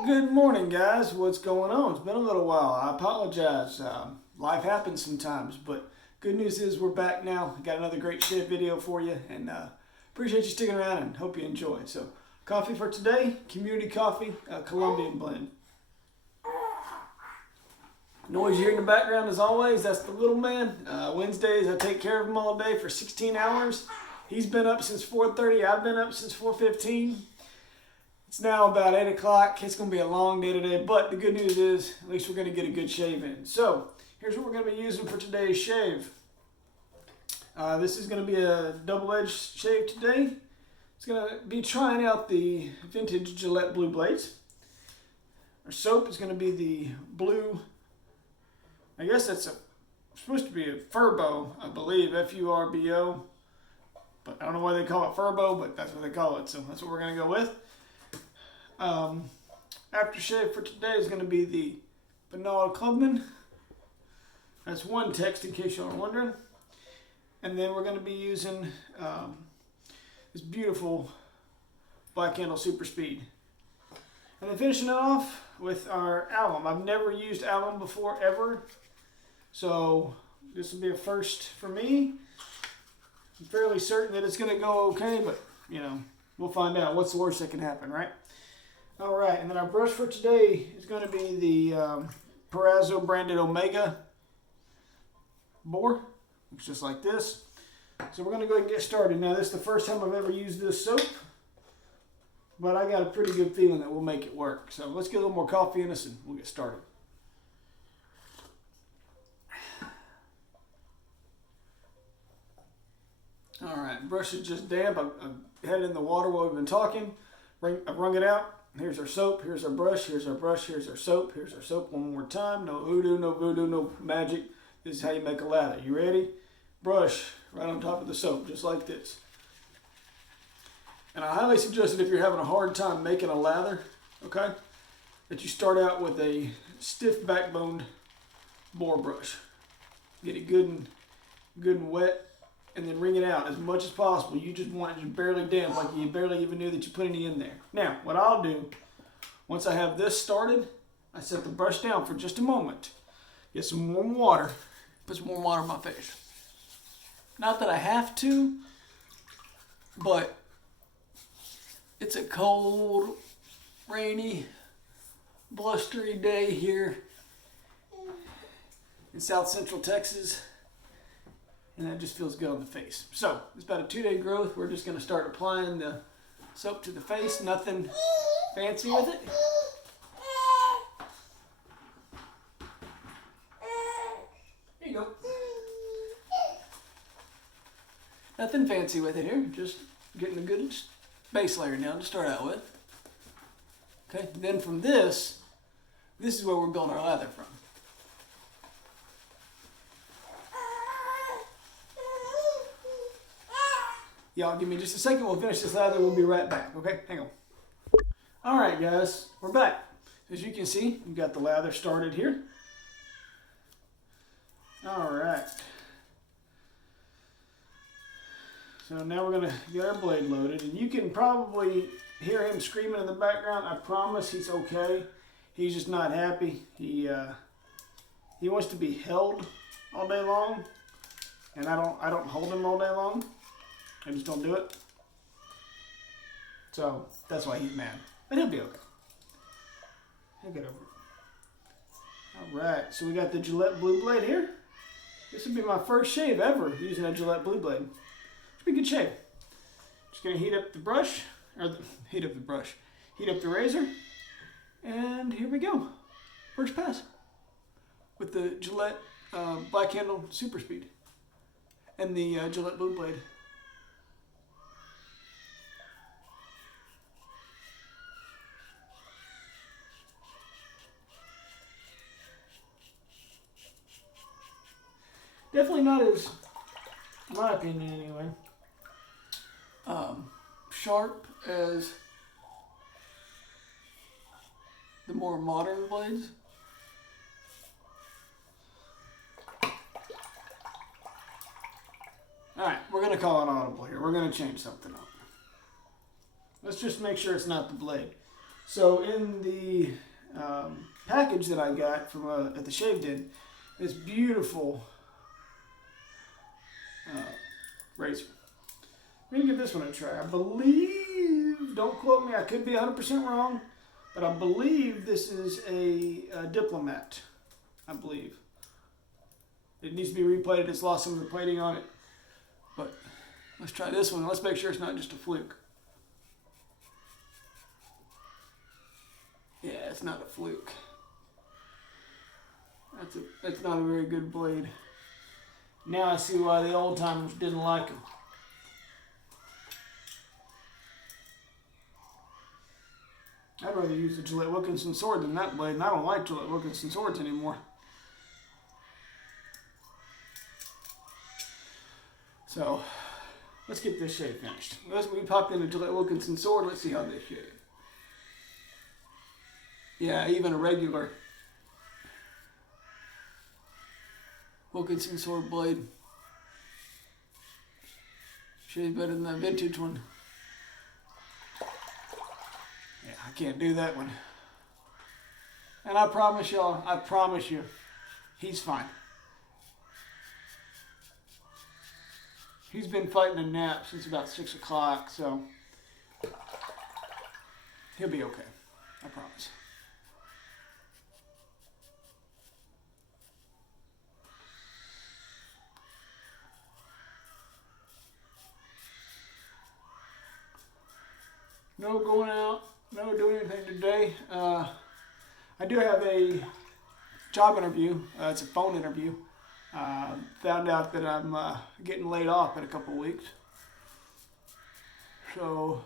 Well, good morning, guys. What's going on? It's been a little while. I apologize. Life happens sometimes, but good news is we're back now. Got another great shave video for you, and appreciate you sticking around and hope you enjoy. So, coffee for today, community coffee, Colombian blend. Noise you hear in the background, as always, that's the little man. Wednesdays, I take care of him all day for 16 hours. He's been up since 4:30. I've been up since 4:15. It's now about 8 o'clock. It's going to be a long day today, but the good news is at least we're going to get a good shave in. So here's what we're going to be using for today's shave. This is going to be a double-edged shave today. It's going to be trying out the vintage Gillette blue blades. Our soap is going to be the blue, I guess that's supposed to be a Furbo, I believe, F-U-R-B-O. But I don't know why they call it Furbo, but that's what they call it, so that's what we're going to go with. Aftershave for today is going to be the Vanilla Clubman. That's one text in case y'all are wondering. And then we're going to be using this beautiful Black Candle Super Speed. And then finishing it off with our alum. I've never used alum before ever, so this will be a first for me. I'm fairly certain that it's going to go okay, but you know, we'll find out. What's the worst that can happen, right? All right, and then our brush for today is going to be the Perazzo branded Omega bore. Looks just like this. So we're going to go ahead and get started. Now, this is the first time I've ever used this soap, but I got a pretty good feeling that we'll make it work. So let's get a little more coffee in us and we'll get started. All right, brush is just damp. I've had it in the water while we've been talking. I've wrung it out. Here's our soap, here's our brush, here's our brush, here's our soap, here's our soap. One more time. No hoodoo, no voodoo, no magic. This is how you make a lather. You ready? Brush right on top of the soap, just like this. And I highly suggest that if you're having a hard time making a lather, okay, that you start out with a stiff backboned boar brush. Get it good and wet, and then wring it out as much as possible. You just want it just barely damp, like you barely even knew that you put any in there. Now, what I'll do, once I have this started, I set the brush down for just a moment. Get some warm water. Put some warm water on my face. Not that I have to, but it's a cold, rainy, blustery day here in South Central Texas. And that just feels good on the face. So, it's about a 2-day growth. We're just going to start applying the soap to the face. Nothing fancy with it. There you go. Nothing fancy with it here. Just getting a good base layer now to start out with. Okay, then from this is where we're building our lather from. Y'all give me just a second, we'll finish this lather, we'll be right back, okay? Hang on. Alright guys, we're back. As you can see, we've got the lather started here. Alright. So now we're going to get our blade loaded, and you can probably hear him screaming in the background. I promise he's okay. He's just not happy. He wants to be held all day long, and I don't hold him all day long. I just don't do it. So that's why he's mad. But he'll be okay. He'll get over it. Alright, so we got the Gillette blue blade here. This would be my first shave ever using a Gillette blue blade. It's a pretty good shave. Just gonna heat up the brush, heat up the razor, and here we go. First pass with the Gillette Black Candle Super Speed and the Gillette blue blade. Definitely not as, in my opinion anyway, sharp as the more modern blades. Alright, we're going to call it audible here. We're going to change something up. Let's just make sure it's not the blade. So in the package that I got from at the Shave Den, this beautiful razor. I'm going to give this one a try. I believe, don't quote me, I could be 100% wrong, but I believe this is a Diplomat, I believe. It needs to be replated. It's lost some of the plating on it. But let's try this one. Let's make sure it's not just a fluke. Yeah, it's not a fluke. That's not a very good blade. Now I see why the old timers didn't like them. I'd rather use the Gillette Wilkinson sword than that blade, and I don't like Gillette Wilkinson swords anymore. So, let's get this shave finished. We popped in a Gillette Wilkinson sword. Let's see how they shave. Yeah, even a regular Wilkinson sword blade shaves better than that vintage one. Yeah, I can't do that one. And I promise y'all, I promise you, he's fine. He's been fighting a nap since about 6 o'clock, so he'll be okay. I promise. No going out, no doing anything today. I do have a job interview. It's a phone interview. Found out that I'm getting laid off in a couple weeks. So,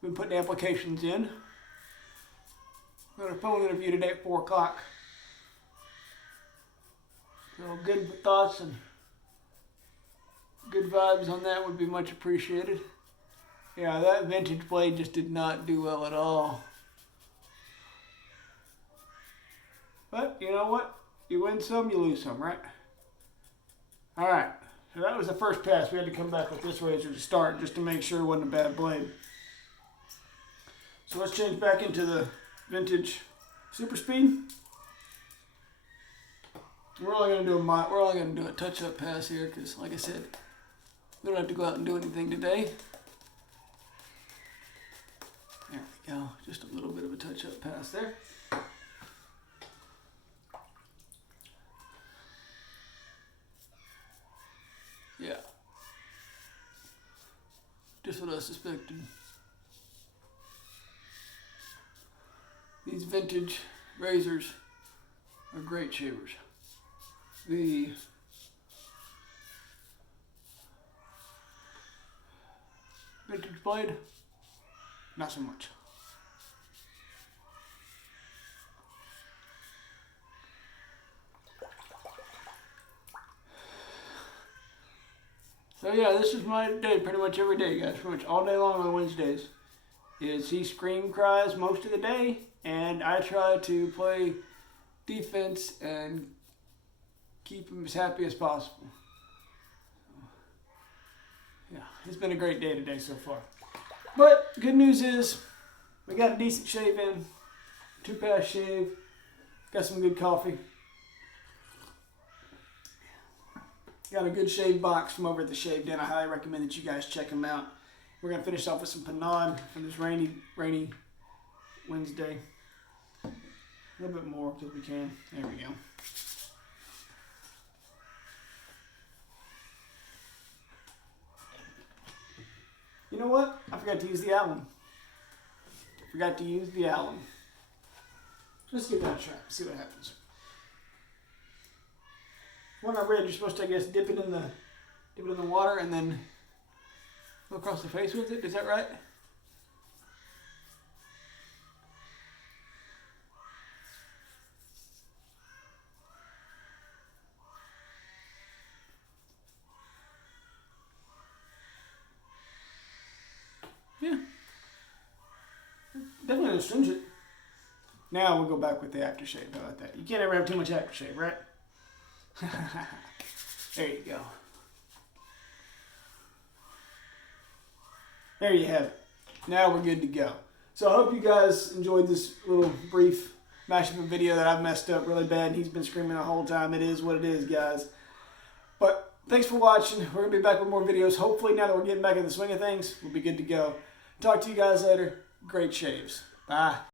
been putting applications in. Got a phone interview today at 4 o'clock. So, good thoughts and good vibes on that would be much appreciated. Yeah, that vintage blade just did not do well at all. But, you know what? You win some, you lose some, right? Alright, so that was the first pass. We had to come back with this razor to start just to make sure it wasn't a bad blade. So let's change back into the vintage super speed. We're only going to do a touch-up pass here because, like I said, we don't have to go out and do anything today. There we go. Just a little bit of a touch-up pass there. Yeah. Just what I suspected. These vintage razors are great shavers. The vintage blade, not so much. So yeah, this is my day pretty much every day, guys. Pretty much all day long on Wednesdays. Is he scream cries most of the day, and I try to play defense and keep him as happy as possible. Yeah, it's been a great day today so far. But good news is we got a decent shave in, 2-pass shave, got some good coffee. Got a good shave box from over at the Shave Den. I highly recommend that you guys check them out. We're going to finish off with some panade for this rainy Wednesday. A little bit more because we can. There we go. You know what? I forgot to use the alum. Let's give that a try. See what happens. When I read, you're supposed to, I guess, dip it in the water and then go across the face with it. Is that right? Yeah. Definitely astringent. Now we'll go back with the aftershave. How about that? You can't ever have too much aftershave, right? There you go. There you have it. Now we're good to go. So I hope you guys enjoyed this little brief mashup of video that I've messed up really bad, and he's been screaming the whole time. It is what it is, guys. But thanks for watching. We're going to be back with more videos. Hopefully, now that we're getting back in the swing of things, we'll be good to go. Talk to you guys later. Great shaves. Bye.